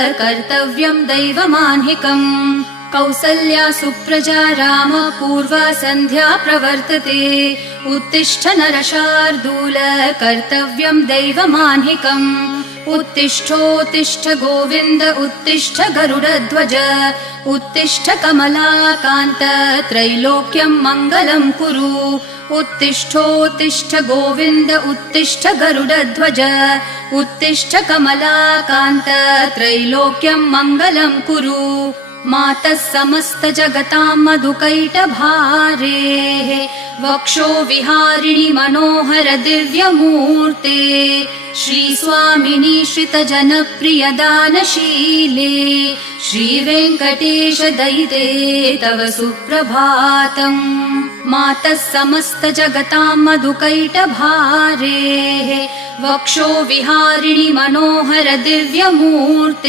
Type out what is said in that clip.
कर्तव्यं दैवमान्हिकम् कौसल्या सुप्रजा राम पूर्वा सन्ध्या प्रवर्तते उत्तिष्ठ नरशार्दूल कर्तव्यं दैवमान्हिकम् उत्तिष्ठोत्तिष्ठ गोविन्द उत्तिष्ठ गरुडध्वज उत्तिष्ठ कमलाकान्त त्रैलोक्यं मङ्गलं कुरु उत्तिष्ठोत्तिष्ठ गोविन्द उत्तिष्ठ गरुडध्वज उत्तिष्ठ कमलाकान्त त्रैलोक्यं मङ्गलं कुरु मातः समस्त जगतां मधुकैटभारेः वक्षो विहारिणि मनोहर दिव्यमूर्ते श्रीस्वामिनि श्रितजनप्रिय दानशीले श्रीवेङ्कटेश दयिते तव सुप्रभातम् मातः समस्त जगतां मधुकैटभारेः वक्षो विहारिणि मनोहर दिव्यमूर्ते